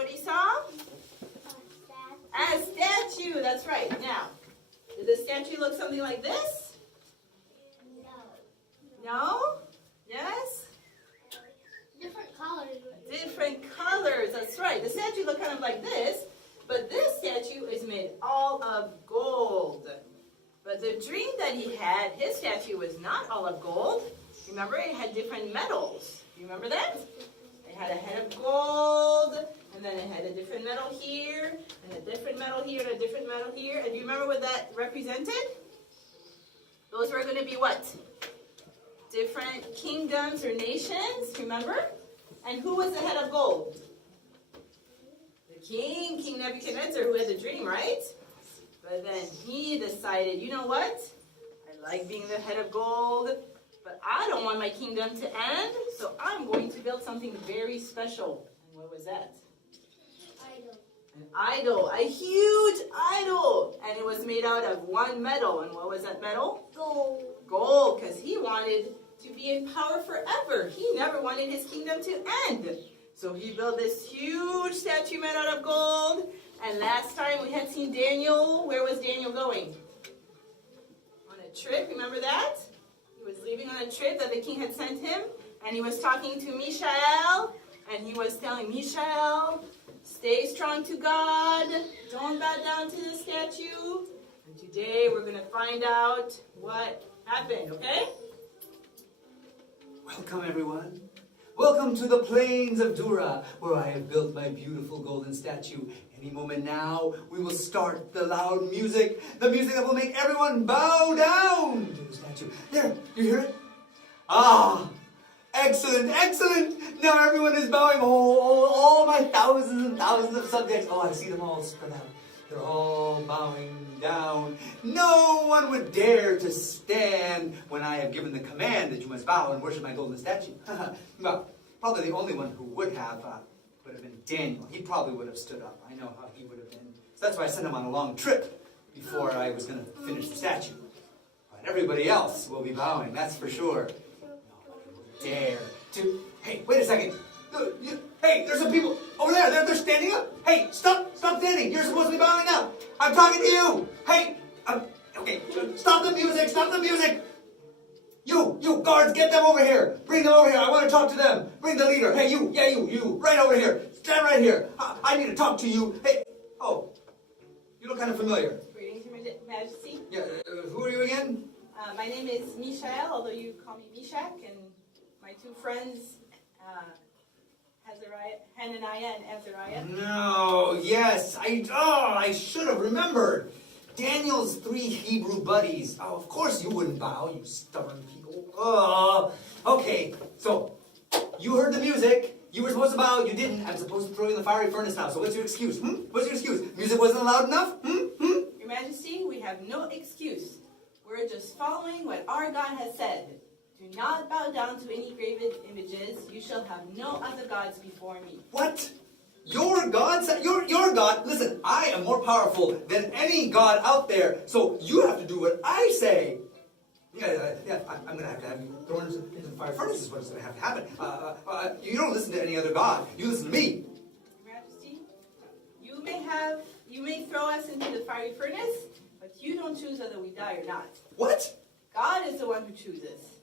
what he saw? A statue. That's right. Now, did the statue look something like this? No? Yes? Different colors. Different colors. That's right. The statue looked kind of like this, but this statue is made all of gold. But the dream that he had, his statue was not all of gold. Remember, it had different metals. You remember that? It had a head of gold, and then it had a different metal here, and a different metal here, and a different metal here. And do you remember what that represented? Those were going to be what? Different kingdoms or nations, remember? And who was the head of gold? The king, King Nebuchadnezzar, who had the dream, right? But then he decided, you know what? I like being the head of gold, but I don't want my kingdom to end, so I'm going to build something very special. And what was that? An idol, a huge idol. And it was made out of one metal. And what was that metal? Gold. Gold, because he wanted to be in power forever. He never wanted his kingdom to end. So he built this huge statue made out of gold. And last time we had seen Daniel. Where was Daniel going? On a trip, remember that? He was leaving on a trip that the king had sent him. And he was talking to Mishael. And he was telling Mishael, stay strong to God. Don't bow down to the statue. And today we're going to find out what happened, okay? Welcome, everyone. Welcome to the plains of Dura, where I have built my beautiful golden statue. Any moment now, we will start the loud music, the music that will make everyone bow down to the statue. There, you hear it? Ah, excellent, excellent. Now everyone is bowing. All my thousands and thousands of subjects. Oh, I see them all spread out. They're all bowing down. No one would dare to stand when I have given the command that you must bow and worship my golden statue. Well, probably the only one who would have been Daniel. He probably would have stood up. I know how he would have been. So that's why I sent him on a long trip before I was going to finish the statue. But everybody else will be bowing, that's for sure. Nobody would dare to... Hey, wait a second. Hey, there's some people over there. They're standing up. Hey, stop standing. You're supposed to be bowing up. I'm talking to you. Hey, okay, stop the music. Stop the music. You guards, get them over here. Bring them over here. I want to talk to them. Bring the leader. Hey, you, right over here. Stand right here. I need to talk to you. Hey, oh, you look kind of familiar. Greetings, Your Majesty. Yeah, who are you again? My name is Mishael, although you call me Meshach, and my two friends, Hananiah and Azariah. No, yes, I should have remembered. Daniel's 3 Hebrew buddies. Oh, of course you wouldn't bow, you stubborn people. Oh, okay, so you heard the music. You were supposed to bow, you didn't. I'm supposed to throw you in the fiery furnace now. So what's your excuse? What's your excuse? Music wasn't loud enough? Your Majesty, we have no excuse. We're just following what our God has said. Do not bow down to any graven images. You shall have no other gods before me. What? Your God? Your God? Listen, I am more powerful than any God out there, so you have to do what I say. Yeah, I'm going to have you thrown into the fire furnace is what's going to have to happen. You don't listen to any other God. You listen to me. Your Majesty, you may throw us into the fiery furnace, but you don't choose whether we die or not. What? God is the one who chooses.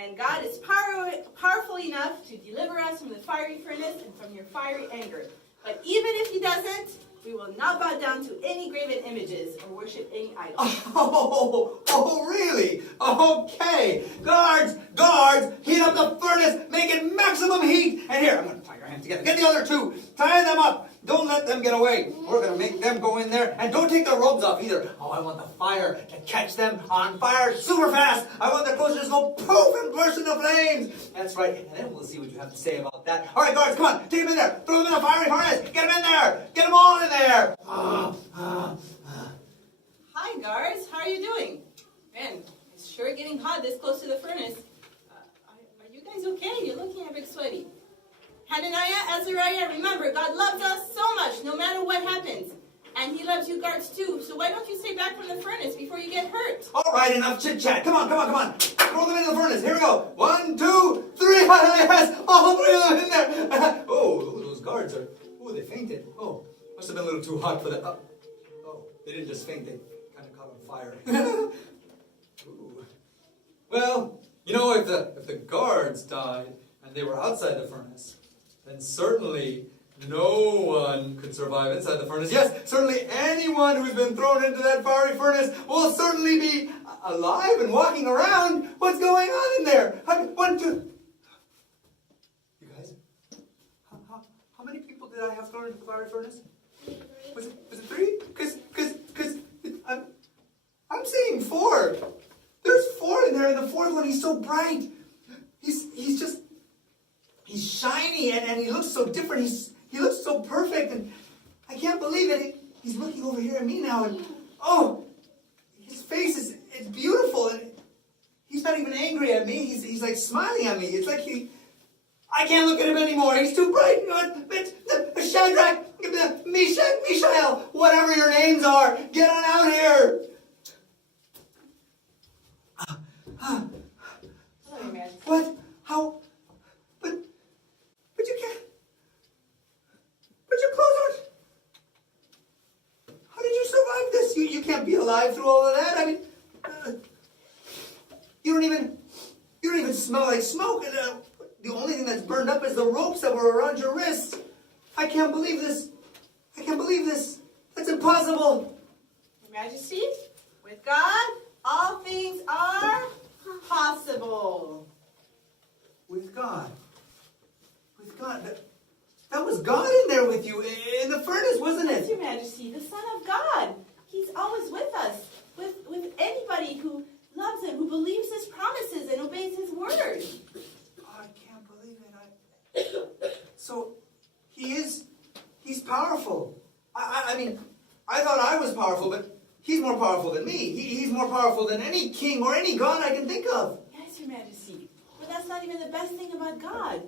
And God is powerful enough to deliver us from the fiery furnace and from your fiery anger. But even if he doesn't, we will not bow down to any graven images or worship any idols. Oh, really? Okay. Guards, heat up the furnace, make it maximum heat. And here, I'm going to tie your hands together. Get the other 2. Tie them up. Don't let them get away. We're going to make them go in there. And don't take their robes off either. Oh, I want the fire to catch them on fire super fast. I want their clothes to just go poof and burst into flames. That's right. And then we'll see what you have to say about that. All right, guards, come on. Take them in there. Throw them in the fiery furnace. Get them in there. Get them all in there. Hi, guards. How are you doing? Man, it's sure getting hot this close to the furnace. Are you guys okay? You're looking a bit sweaty. Hananiah, Azariah, remember, God loves us so much, no matter what happens. And he loves you guards too, so why don't you stay back from the furnace before you get hurt? All right, enough chit-chat. Come on. Throw them into the furnace. Here we go. 1, 2, 3. Yes, all 3 of them in there. Oh, those guards guards are... Ooh, they fainted. Oh, must have been a little too hot for that. Oh, they didn't just faint, they kind of caught on fire. Ooh. Well, you know, if the guards died and they were outside the furnace, then certainly no one could survive inside the furnace. Yes, certainly anyone who's been thrown into that fiery furnace will certainly be alive and walking around. What's going on in there? One, two... You guys, how many people did I have thrown into the fiery furnace? Was it three? Because I'm seeing four. There's four in there, and the fourth one, he's so bright. He's shiny, and he looks so different. He looks so perfect, and I can't believe it. He's looking over here at me now, and oh, his face is beautiful, and he's not even angry at me. He's like smiling at me. It's like I can't look at him anymore. He's too bright. Shadrach, Meshach, Mishael, whatever your names are, get on out here. What? How? But you can't. But your clothes aren't. How did you survive this? You can't be alive through all of that. I mean, you don't even smell like smoke. And the only thing that's burned up is the ropes that were around your wrists. I can't believe this. I can't believe this. That's impossible. Your Majesty, with God, all things are possible. With God. With God. That was God in there with you, in the furnace, wasn't Yes, it? Your Majesty, the Son of God. He's always with us, with anybody who loves him, who believes his promises and obeys his word. Oh, I can't believe it. So, he's powerful. I mean, I thought I was powerful, but he's more powerful than me. He's more powerful than any king or any god I can think of. Yes, Your Majesty. But that's not even the best thing about God.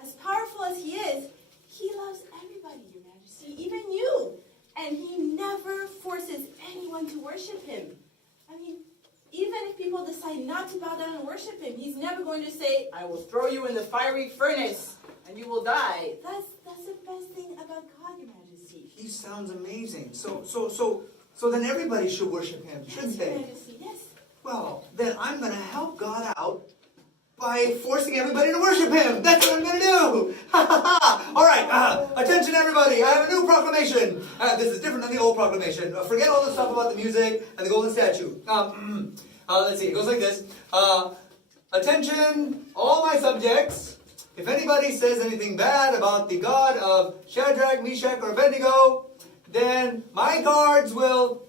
As powerful as he is, he loves everybody, Your Majesty, even you. And he never forces anyone to worship him. I mean, even if people decide not to bow down and worship him, he's never going to say, I will throw you in the fiery furnace and you will die. That's the best thing about God, Your Majesty. He sounds amazing. So then everybody should worship him, shouldn't Yes, Your they? Majesty, yes. Well, then I'm going to help God out by forcing everybody to worship him. That's what I'm going to do. All right, attention everybody. I have a new proclamation. This is different than the old proclamation. Forget all the stuff about the music and the golden statue. Let's see, it goes like this. Attention, all my subjects. If anybody says anything bad about the God of Shadrach, Meshach, or Abednego, then my guards will...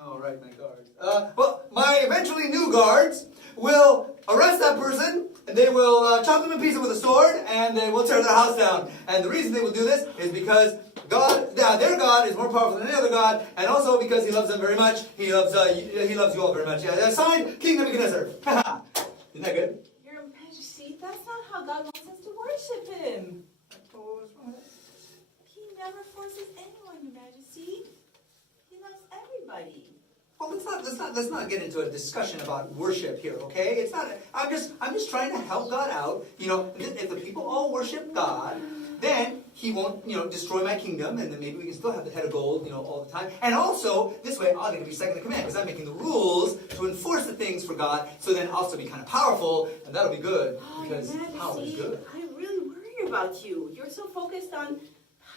Oh, right, my guards. Well, my eventually new guards will arrest that person, and they will chop them in pieces with a sword, and they will tear their house down. And the reason they will do this is because their God is more powerful than any other God, and also because he loves them very much. He loves you all very much. Yeah, signed, King Nebuchadnezzar. Isn't that good? Your Majesty, that's not how God wants us to worship him. He never forces anyone, Your Majesty. He loves everybody. Well, let's not get into a discussion about worship here, okay? It's not. I'm just trying to help God out. You know, if the people all worship God, then he won't, destroy my kingdom, and then maybe we can still have the head of gold, all the time. And also, this way, I'll get to be second in command, because I'm making the rules to enforce the things for God, so then I'll still be kind of powerful, and that'll be good, because Your Majesty, power is good. I really worry about you. You're so focused on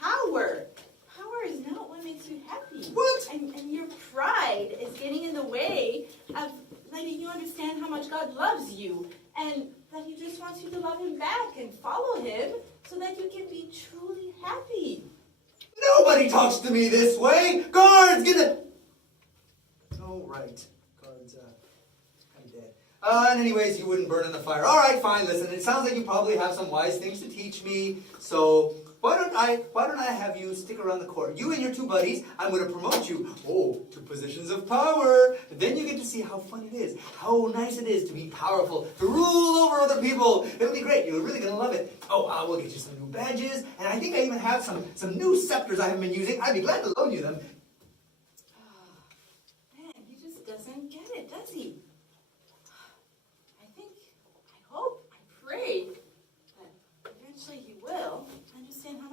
power. Power is not what makes you happy. What? And your pride is getting in the way of letting you understand how much God loves you, and that he just wants you to love him back and follow him so that you can be truly happy. Nobody talks to me this way! Guards, get it! Oh, right. Guards, I'm dead. And anyways, you wouldn't burn in the fire. All right, fine, listen, it sounds like you probably have some wise things to teach me, so... Why don't I have you stick around the court? You and your two buddies, I'm going to promote you, to positions of power. Then you get to see how fun it is, how nice it is to be powerful, to rule over other people. It'll be great. You're really going to love it. We'll get you some new badges, and I think I even have some new scepters I haven't been using. I'd be glad to loan you them. Man, he just doesn't get it, does he? I hope, I pray that eventually he will understand how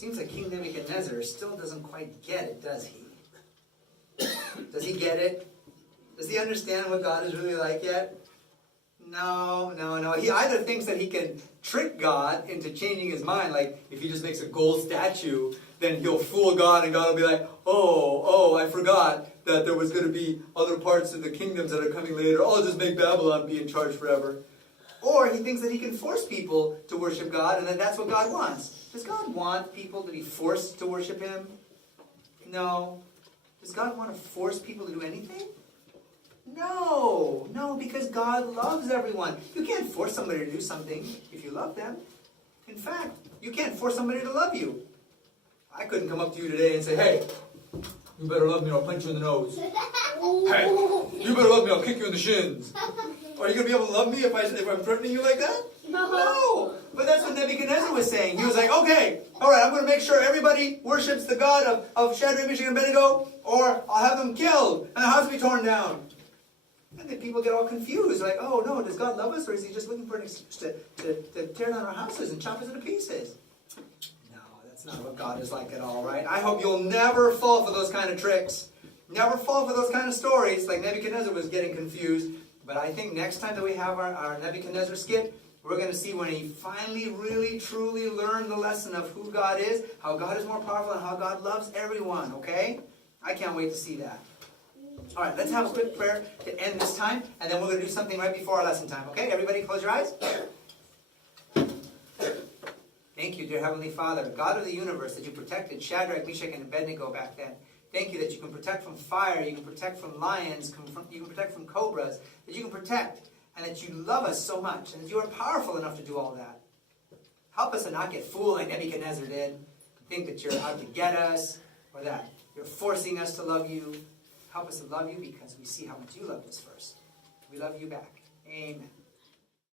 Seems like King Nebuchadnezzar still doesn't quite get it, does he? Does he get it? Does he understand what God is really like yet? No. He either thinks that he can trick God into changing his mind, like if he just makes a gold statue, then he'll fool God and God will be like, oh, I forgot that there was going to be other parts of the kingdoms that are coming later. I'll just make Babylon be in charge forever. Or he thinks that he can force people to worship God, and then that's what God wants. Does God want people to be forced to worship him? No. Does God want to force people to do anything? No, because God loves everyone. You can't force somebody to do something if you love them. In fact, you can't force somebody to love you. I couldn't come up to you today and say, hey, you better love me or I'll punch you in the nose. Hey, you better love me or I'll kick you in the shins. Are you going to be able to love me if I'm threatening you like that? No. But that's what Nebuchadnezzar was saying. He was like, okay, all right, I'm going to make sure everybody worships the God of Shadrach, Meshach, and Abednego, or I'll have them killed and the house will be torn down. And then people get all confused, like, oh no, does God love us, or is he just looking for an excuse to tear down our houses and chop us into pieces? No, that's not what God is like at all, right? I hope you'll never fall for those kind of tricks. Never fall for those kind of stories, like Nebuchadnezzar was getting confused. But I think next time that we have our Nebuchadnezzar skit, we're going to see when he finally really truly learned the lesson of who God is, how God is more powerful, and how God loves everyone, okay? I can't wait to see that. All right, let's have a quick prayer to end this time, and then we're going to do something right before our lesson time, okay? Everybody close your eyes. Thank you, dear Heavenly Father, God of the universe, that you protected Shadrach, Meshach, and Abednego back then. Thank you that you can protect from fire, you can protect from lions, you can protect from cobras, that you can protect, and that you love us so much, and that you are powerful enough to do all that. Help us to not get fooled like Nebuchadnezzar did, think that you're out to get us, or that you're forcing us to love you. Help us to love you because we see how much you loved us first. We love you back. Amen.